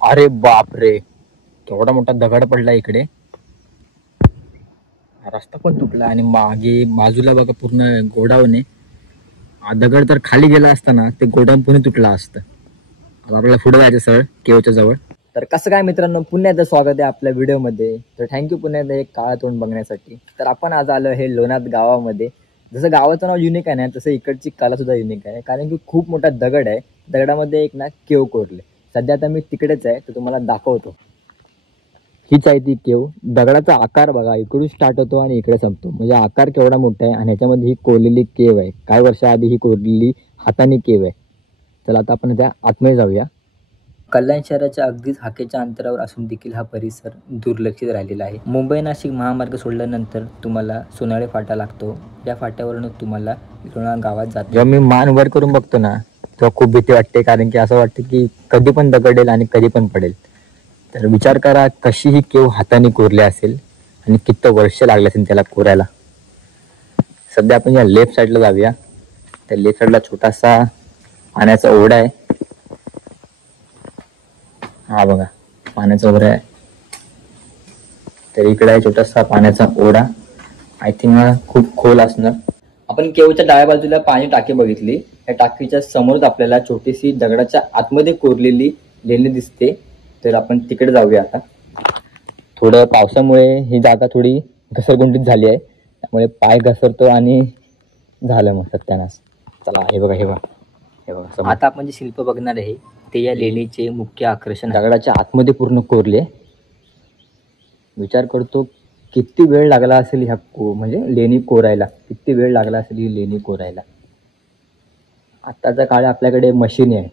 अरे बाप रे, केवढा मोठा दगड पडला इकडे. रस्ता पण तुटला आणि मागे बाजूला बघा पूर्ण गोडाऊन आहे. हा दगड तर खाली गेला असताना ते गोडाऊन पुणे तुटला असतं. आता आपल्याला पुढे जायचं सर केवच्या जवळ. तर कसं काय मित्रांनो, पुन्हा एकदा स्वागत आहे आपल्या व्हिडिओमध्ये. तर थँक्यू पुन्हा एकदा एक काळा तोंड बघण्यासाठी. तर आपण आज आलो हे लोणार गावामध्ये. जसं गावाचं नाव युनिक आहे ना, तसं इकडची कला सुद्धा युनिक आहे. कारण की खूप मोठा दगड आहे. दगडामध्ये एक ना केव कोरले. सध्या आता मी तिकडेच आहे, तर तुम्हाला दाखवतो. हीच आहे ती केव. दगडाचा आकार बघा, इकडून स्टार्ट होतो आणि इकडे संपतो. म्हणजे आकार केवढा मोठा आहे. आणि ह्याच्यामध्ये ही कोरलेली केव आहे. काही वर्षाआधी ही कोरलेली हाताने केव आहे. चला आता आपण त्या आतमध्ये जाऊया. कल्याण शहराच्या अगदीच हाकेच्या अंतरावर असून देखील हा परिसर दुर्लक्षित राहिलेला आहे. मुंबई नाशिक महामार्ग सोडल्यानंतर तुम्हाला सोनाळे फाटा लागतो. या फाट्यावरून तुम्हाला लोणार गावात जातो. जेव्हा मी मान वर करून बघतो ना, तेव्हा खूप भीती वाटते. कारण की असं वाटतं की कधी पण दगडेल आणि कधी पण पडेल. तर विचार करा कशी ही केव हाताने कोरली असेल आणि किती वर्ष लागले असेल त्याला कोरायला. सध्या आपण या लेफ्ट साईडला जाऊया. त्या लेफ्ट साईडला छोटासा पाण्याचा ओढा आहे. हा बघा पाण्याचा ओढा आहे. तर इकडे आहे छोटासा पाण्याचा ओढा. आय थिंक हा खूप खोल असणार. आपण केवच्या डाव्या बाजूला पाणी टाकी बघितली. या टाकीच्या समोरच आपल्याला छोटीशी दगडाच्या आतमध्ये कोरलेली लेणी दिसते. तर आपण तिकडे जाऊया आता. थोडं पावसामुळे ही जागा थोडी घसरगुंडीत झाली आहे. त्यामुळे पाय घसरतो आणि झालं मग सत्यानाश. चला हे बघा हे बघा हे बघा. आता आपण जे शिल्प बघणार आहे ते या लेणीचे मुख्य आकर्षण. दगडाच्या आतमध्ये पूर्ण कोरले. विचार करतो किती वेळ लागला असेल ह्या म्हणजे लेणी कोरायला. किती वेळ लागला असेल ही लेणी कोरायला. आत्ताचा काळ आपल्याकडे मशीन आहे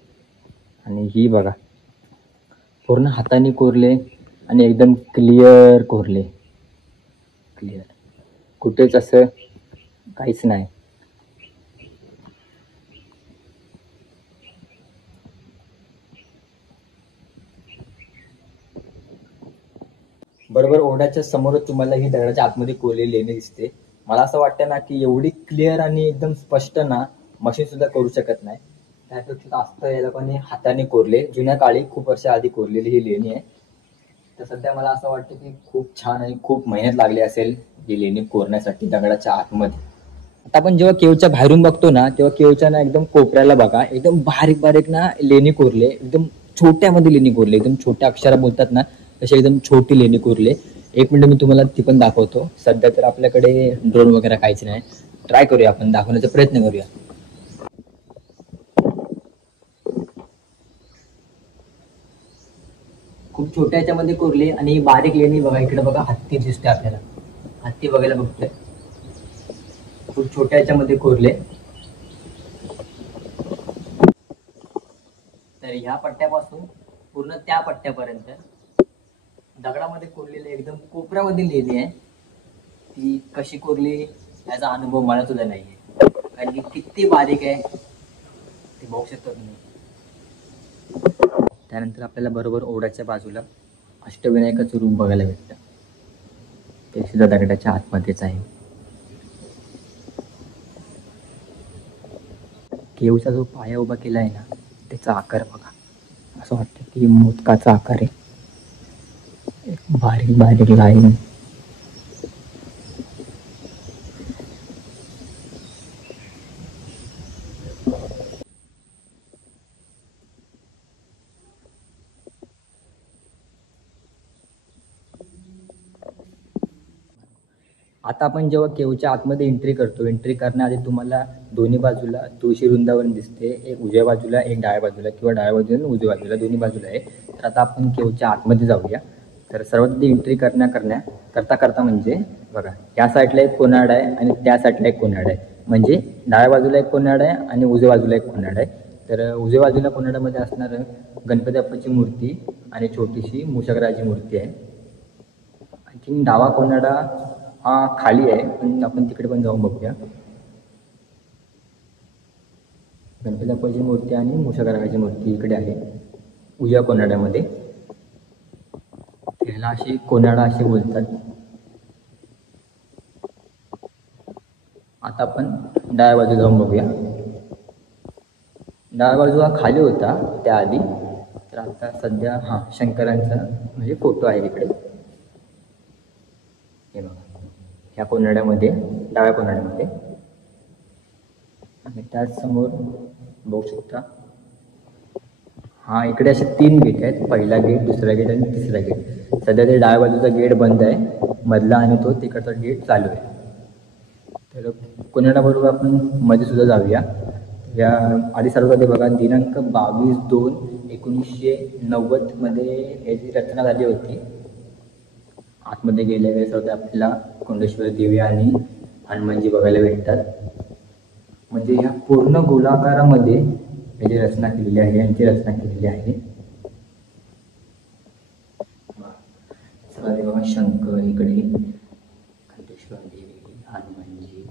आणि ही बघा पूर्ण हाताने कोरले आणि एकदम क्लिअर कोरले. क्लिअर, कुठेच असं काहीच नाही. बरोबर ओढ्याच्या समोरच तुम्हाला ही दगडाच्या आतमध्ये कोरलेली लेणी दिसते. मला असं वाटतं ना की एवढी क्लिअर आणि एकदम स्पष्ट ना मशीन सुद्धा करू शकत नाही. त्यापेक्षा जास्त या लोकांनी हाताने कोरले. जुन्या काळी खूप वर्ष आधी कोरलेली ही लेणी आहे. तर सध्या मला असं वाटतं की खूप छान आणि खूप मेहनत लागली असेल ही लेणी कोरण्यासाठी दगडाच्या आतमध्ये. आता आपण जेव्हा केवच्या बाहेरून बघतो ना, तेव्हा केवच्या ना एकदम कोपऱ्याला बघा एकदम बारीक बारीक ना लेणी कोरले. एकदम छोट्यामध्ये लेणी कोरले. एकदम छोट्या अक्षरा बोलतात ना तसे एकदम छोटी लेणी कोरले. एक मिनिट मी तुम्हाला ती पण दाखवतो. सध्या तर आपल्याकडे ड्रोन वगैरे काहीच नाही. ट्राय करूया, आपण दाखवण्याचा प्रयत्न करूया. खूप छोट्या ह्याच्यामध्ये कोरले आणि बारीक लेणी बघा. इकडे बघा हत्ती दिसते आपल्याला. हत्ती बघायला बघतोय. खूप छोट्या ह्याच्यामध्ये कोरले. तर ह्या पट्ट्यापासून पूर्ण त्या पट्ट्यापर्यंत दगडामध्ये कोरलेली एकदम कोपऱ्यामध्ये लेणी आहे. ती कशी कोरली याचा अनुभव मला सुद्धा नाहीये. कारण की किती बारीक आहे ते बघू शकता तुम्ही. त्यानंतर आपल्याला बरोबर ओढ्याच्या बाजूला अष्टविनायकाचं रूप बघायला भेटतं. ते सुद्धा दगडाच्या आतमध्येच आहे. केवचा जो पाया उभा केला आहे ना त्याचा आकार बघा. असं वाटतं की मोदकाचा आकार आहे. बारीक बारीक लाईन. आता आपण जेव्हा केवच्या आतमध्ये एंट्री करतो, एंट्री करण्याआधी तुम्हाला दोन्ही बाजूला तुळशी वृंदावन दिसते. एक उजव्या बाजूला एक डाव्या बाजूला किंवा डाव्या बाजूला उजव्या बाजूला दोन्ही बाजूला आहे. तर आता आपण केवच्या आतमध्ये जाऊया. तर सर्वात आधी एंट्री करता म्हणजे बघा या साईडला एक कोनाड आहे आणि त्या साईडला एक कोनाड आहे. म्हणजे डाव्या बाजूला एक कोनाड आहे आणि उजव्या बाजूला एक कोनाड आहे. तर उजव्या बाजूला कोनाडामध्ये असणार गणपती बाप्पाची मूर्ती आणि छोटीशी मूषकराची मूर्ती आहे. आणखी डावा कोनाडा हा खाली आहे, पण आपण तिकडे पण जाऊन बघूया. गणपती बाप्पाची मूर्ती आणि मूषकराची मूर्ती इकडे आहे उजव्या कोनाड्यामध्ये. त्याला अशी कोनाडा असे बोलतात. आता आपण डाव्या बाजू जाऊन बघूया. डाव्या बाजू हा खाली होता त्याआधी. तर तर आता सध्या हां शंकरांचा म्हणजे फोटो आहे इकडे. हे बघा ह्या कोनाड्यामध्ये, डाव्या कोनाड्यामध्ये. आणि त्याच समोर बघू शकता हा इकडे असे 3 गेट आहेत. पहिला गेट, दुसरा गेट आणि तिसरा गेट. सध्या ते डाव्या बाजूचा गेट बंद आहे, मधला आणि तो तिकडचा गेट चालू आहे. तर कोनाडाबरोबर आपण मध्ये सुद्धा जाऊया. या आधी सर्वात बघा दिनांक 22/2/1990 याची रचना झाली होती. आतमध्ये गेल्या वेळेस होते आपल्याला कोंडेश्वर देवी आणि हनुमानजी बघायला भेटतात. म्हणजे ह्या पूर्ण गोलाकारामध्ये याची रचना केलेली आहे, यांची रचना केलेली आहे. सगळे बघा शंकर इकडे, खंडेश्वर देवी, हनुमानजी.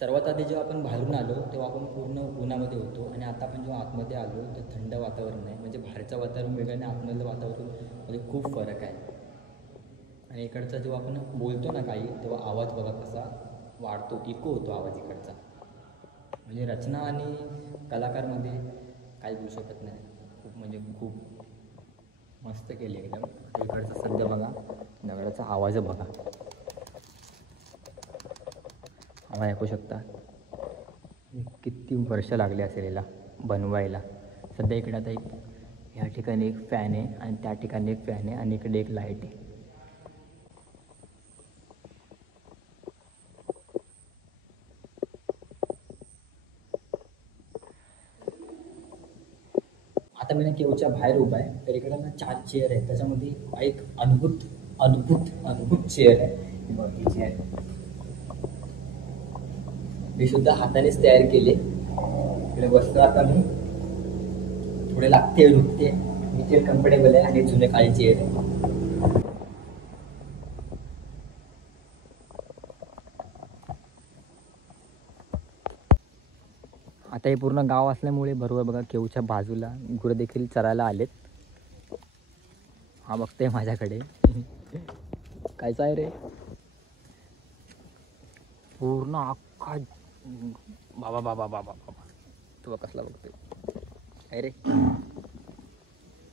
सर्वात आधी जेव्हा आपण बाहेरून आलो तेव्हा आपण पूर्ण उन्हामध्ये होतो आणि आता आपण जेव्हा आतमध्ये आलो तर थंड वातावरण आहे. म्हणजे बाहेरचं वातावरण वेगळं आणि आतमधलं वातावरण म्हणजे खूप फरक आहे. आणि इकडचा जेव्हा आपण बोलतो ना काही तेव्हा आवाज बघा कसा वाढतो, इको होतो आवाज इकडचा. म्हणजे रचना आणि कलाकारमध्ये काही बोलू शकत नाही. खूप म्हणजे खूप मस्त केली एकदम. इकडचा सध्या बघा दगडाचा आवाज बघा, आवाज ऐकू शकता. किती वर्ष लागले असेल याला बनवायला. सध्या इकडे आता एक ह्या ठिकाणी एक फॅन आहे आणि त्या ठिकाणी एक फॅन आहे आणि इकडे एक लाईट आहे. आता मी ना केवच्या बाहेर उभा आहे. तर इकडे ना 4 चेअर आहे. त्याच्यामध्ये एक अद्भुत अद्भुत अद्भुत चेअर आहे. ही बघा ही चेअर मी सुद्धा हातानेच तयार केले. इकडे बसतो आता मी, थोडे लागते दुखते. ही चेअर कम्फर्टेबल आहे आणि जुने काळी चेअर आहे. आता हे पूर्ण गाव असल्यामुळे बरोबर बघा केवच्या बाजूला गुरं देखील चरायला आलेत. हा बघतोय माझ्याकडे कायचा आहे रे, पूर्ण अख्खा. बाबा बाबा बाबा बाबा तू कसला बघतोय काय रे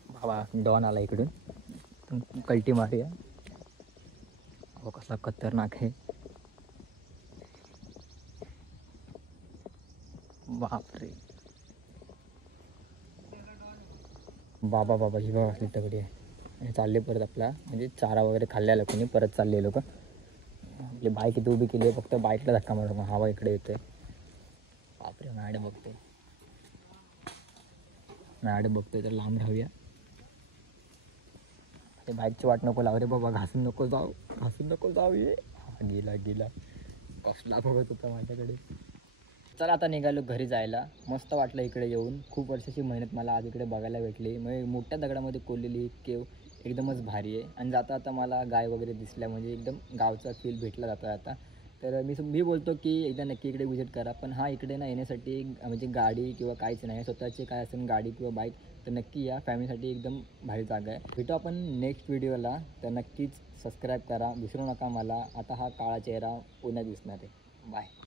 बाबा. डॉन आला इकडून, कल्टी मारूया. हो कसला खतरनाक आहे बापरे. बाबा बाबा ही बघा असली तगडी आहे. आणि चालले परत आपला म्हणजे चारा वगैरे खाल्ल्या कोणी परत चालले लोक. आपली बाईक इथे उभी केली आहे, फक्त बाईकला धक्का मारू हवा इकडे येतोय. बापरे मॅडम बघते, मॅडम बघतोय तर लांब राहूया. ते बाईकची वाट नको लाव रे बाबा, घासून नको जाऊ, घासून नको जाऊ. ये गेला गेला, कसला बघत होता माझ्याकडे. चला आता निघालो घरी जायला. मस्त वाटलं इकडे येऊन. खूप वर्षाची मेहनत मला आज इकडे बघायला भेटली. म्हणजे मोठ्या दगडामध्ये कोरलेली केव एकदमच भारी आहे. आणि जाता आता मला गाय वगैरे दिसल्या म्हणजे एकदम गावचा फील भेटला जाता आता. तर मी बोलतो की एकदा नक्की इकडे विजिट करा. पण हा इकडे ना येण्यासाठी म्हणजे गाडी किंवा काहीच नाही, स्वतःचे काय असेल गाडी किंवा बाईक तर नक्की या. फॅमिलीसाठी एकदम भारी जागा आहे. भेटू आपण नेक्स्ट व्हिडिओला. तर नक्कीच सबस्क्राईब करा, विसरू नका मला. आता हा काळा चेहरा पुण्यात दिसणार आहे. बाय.